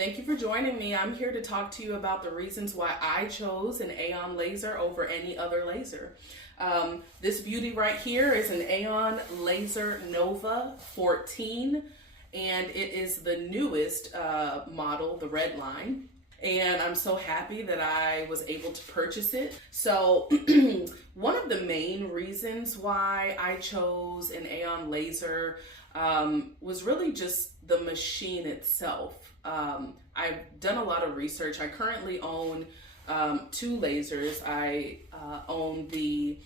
Thank you for joining me. I'm here to talk to you about the reasons why I chose an Aeon laser over any other laser. This beauty right here is an Aeon Laser Nova 14, and it is the newest model, the red line. And I'm so happy that I was able to purchase it. So one of the main reasons why I chose an Aeon laser was really just the machine itself. I've done a lot of research. I currently own two lasers. I own the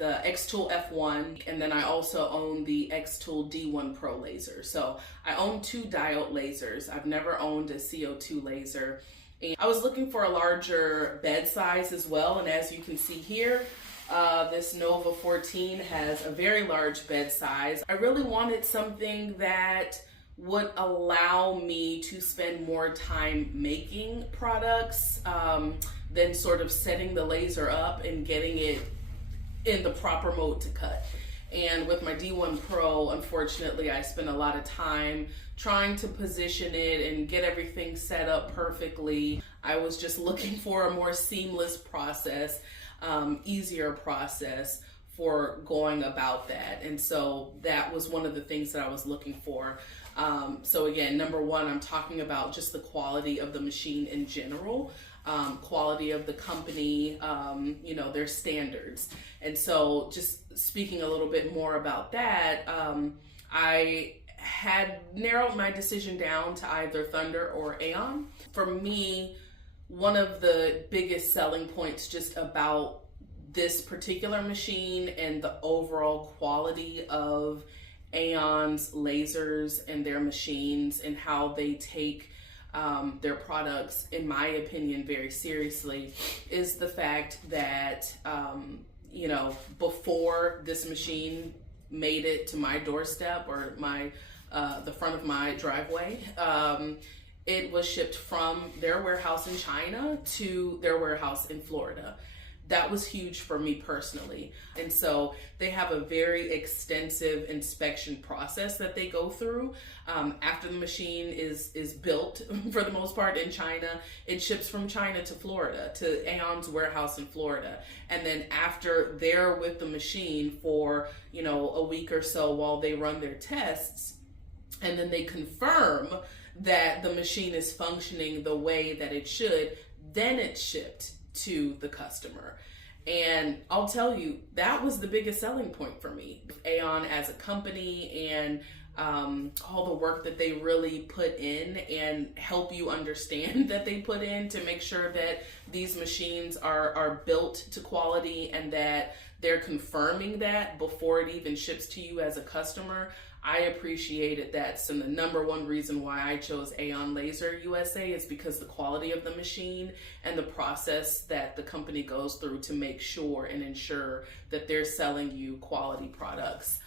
X-Tool F1, and then I also own the X-Tool D1 Pro laser. So I own two diode lasers. I've never owned a CO2 laser. And I was looking for a larger bed size as well, and as you can see here, this Nova 14 has a very large bed size. I really wanted something that would allow me to spend more time making products than sort of setting the laser up and getting it in the proper mode to cut. And with my D1 Pro, unfortunately, I spent a lot of time trying to position it and get everything set up perfectly. I was just looking for a more seamless process, easier process for going about that. And so that was one of the things that I was looking for. So again, number one, I'm talking about just the quality of the machine in general, quality of the company, their standards. And so just speaking a little bit more about that, I had narrowed my decision down to either Thunder or Aeon. For me, one of the biggest selling points just about this particular machine and the overall quality of Aeon's lasers and their machines and how they take their products, in my opinion, very seriously, is the fact that, before this machine made it to my doorstep or the front of my driveway, it was shipped from their warehouse in China to their warehouse in Florida. That was huge for me personally. And so they have a very extensive inspection process that they go through. After the machine is built, for the most part in China, it ships from China to Florida, to Aeon's warehouse in Florida. And then after they're with the machine for, a week or so while they run their tests, and then they confirm that the machine is functioning the way that it should, then it's shipped to the customer. And I'll tell you, that was the biggest selling point for me. Aeon as a company and all the work that they really put in and help you understand that they put in to make sure that these machines are built to quality and that they're confirming that before it even ships to you as a customer. I appreciated that. So the number one reason why I chose Aeon Laser USA is because the quality of the machine and the process that the company goes through to make sure and ensure that they're selling you quality products.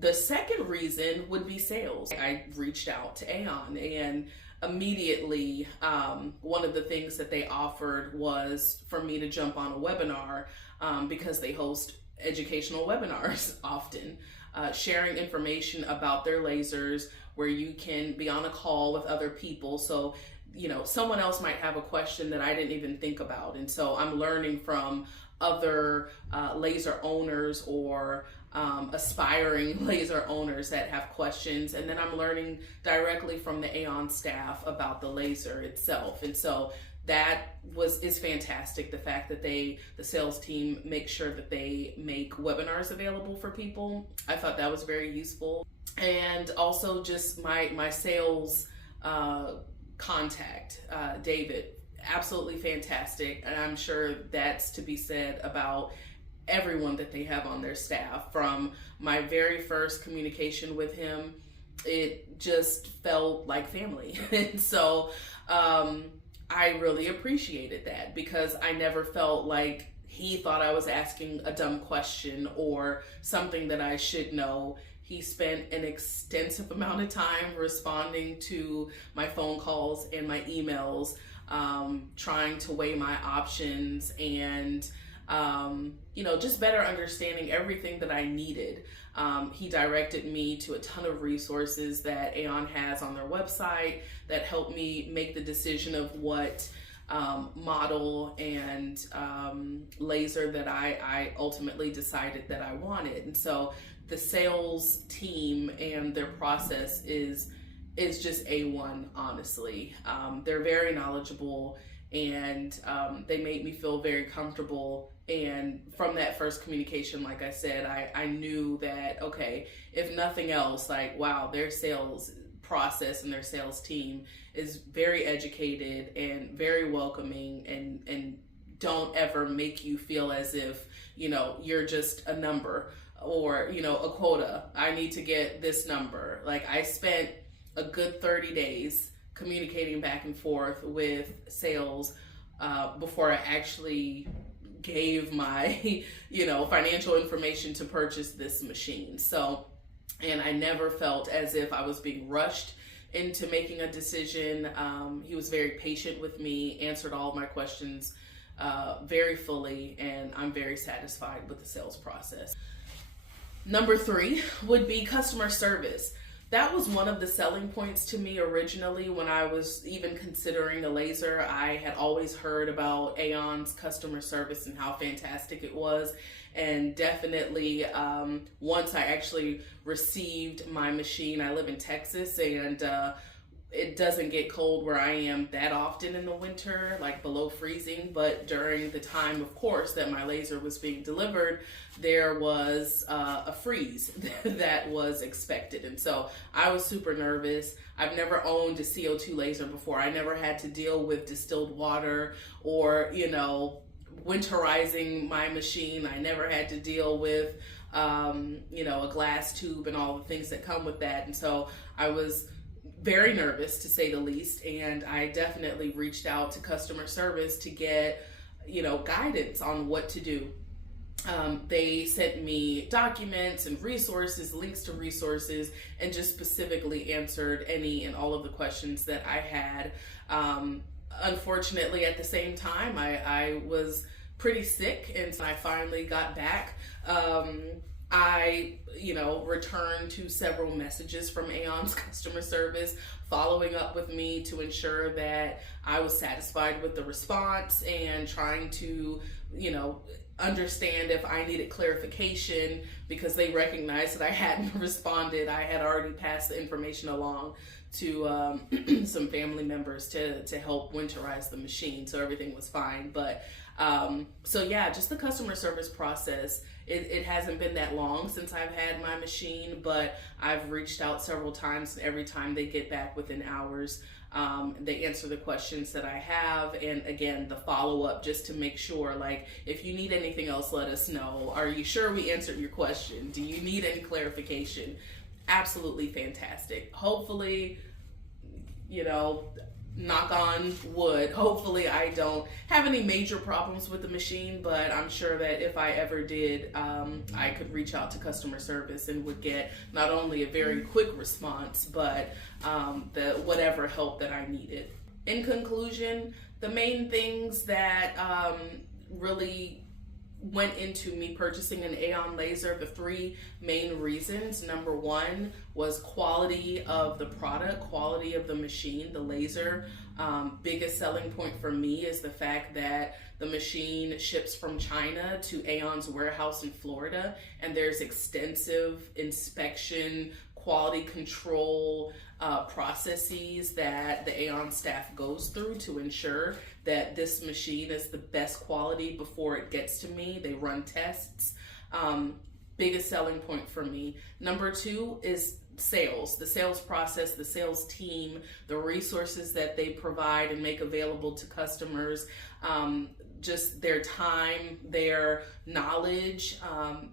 The second reason would be sales. I reached out to Aeon and immediately one of the things that they offered was for me to jump on a webinar because they host educational webinars often. Sharing information about their lasers where you can be on a call with other people. So, someone else might have a question that I didn't even think about. And so I'm learning from other laser owners or aspiring laser owners that have questions. And then I'm learning directly from the Aeon staff about the laser itself. And so that is fantastic. The fact that the sales team makes sure that they make webinars available for people. I thought that was very useful. And also just my sales contact, David, absolutely fantastic. And I'm sure that's to be said about everyone that they have on their staff. From my very first communication with him, it just felt like family. And so, I really appreciated that because I never felt like he thought I was asking a dumb question or something that I should know. He spent an extensive amount of time responding to my phone calls and my emails, trying to weigh my options and just better understanding everything that I needed. He directed me to a ton of resources that Aeon has on their website that helped me make the decision of what model and laser that I ultimately decided that I wanted. And so the sales team and their process is just A1, honestly. They're very knowledgeable, and they made me feel very comfortable. And from that first communication, like I said, I knew that, okay, if nothing else, like, wow, their sales process and their sales team is very educated and very welcoming, and don't ever make you feel as if, you're just a number or, a quota. I need to get this number. Like, I spent a good 30 days communicating back and forth with sales before I actually gave my, financial information to purchase this machine. So, and I never felt as if I was being rushed into making a decision. He was very patient with me, answered all of my questions very fully, and I'm very satisfied with the sales process. Number 3 would be customer service. That was one of the selling points to me originally when I was even considering a laser. I had always heard about Aeon's customer service and how fantastic it was. And definitely once I actually received my machine, I live in Texas, and it doesn't get cold where I am that often in the winter, like below freezing. But during the time, of course, that my laser was being delivered, there was a freeze that was expected. And so I was super nervous. I've never owned a CO2 laser before. I never had to deal with distilled water or, winterizing my machine. I never had to deal with, a glass tube and all the things that come with that. And so I was very nervous, to say the least, and I definitely reached out to customer service to get, guidance on what to do. They sent me documents and resources, links to resources, and just specifically answered any and all of the questions that I had. Unfortunately, at the same time, I was pretty sick, and so I finally got back. I returned to several messages from Aeon's customer service, following up with me to ensure that I was satisfied with the response and trying to, understand if I needed clarification, because they recognized that I hadn't responded. I had already passed the information along to some family members to help winterize the machine, so everything was fine. But just the customer service process, it hasn't been that long since I've had my machine, but I've reached out several times, and every time they get back within hours. They answer the questions that I have, and again, the follow-up just to make sure, like, if you need anything else, let us know. Are you sure we answered your question? Do you need any clarification? Absolutely fantastic. Hopefully, knock on wood, hopefully I don't have any major problems with the machine, but I'm sure that if I ever did, I could reach out to customer service and would get not only a very quick response, but the whatever help that I needed. In conclusion, the main things that really went into me purchasing an Aeon laser, the 3 main reasons. Number 1 was quality of the product, quality of the machine, the laser. Biggest selling point for me is the fact that the machine ships from China to Aeon's warehouse in Florida, and there's extensive inspection, quality control processes that the Aeon staff goes through to ensure that this machine is the best quality before it gets to me. They run tests. Biggest selling point for me. Number 2 is sales, the sales process, the sales team, the resources that they provide and make available to customers, just their time, their knowledge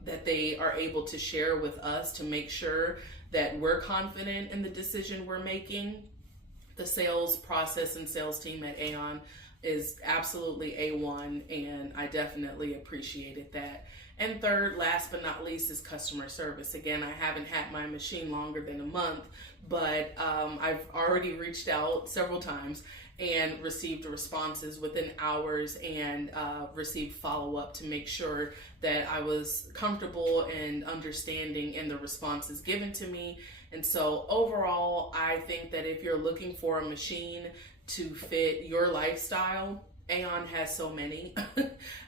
that they are able to share with us to make sure that we're confident in the decision we're making. The sales process and sales team at Aeon is absolutely A1, and I definitely appreciated that. And third, last but not least, is customer service. Again, I haven't had my machine longer than a month, but I've already reached out several times and received responses within hours, and received follow-up to make sure that I was comfortable and understanding in the responses given to me. And so overall, I think that if you're looking for a machine to fit your lifestyle, Aeon has so many,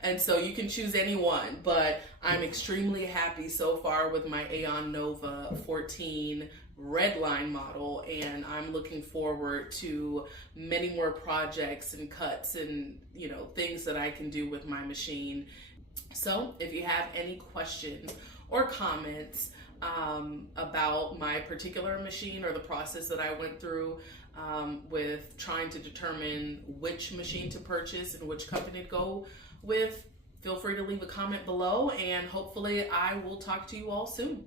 and so you can choose any one, but I'm extremely happy so far with my Aeon Nova 14 Redline model, and I'm looking forward to many more projects and cuts and, you know, things that I can do with my machine. So if you have any questions or comments about my particular machine or the process that I went through with trying to determine which machine to purchase and which company to go with, feel free to leave a comment below, and hopefully I will talk to you all soon.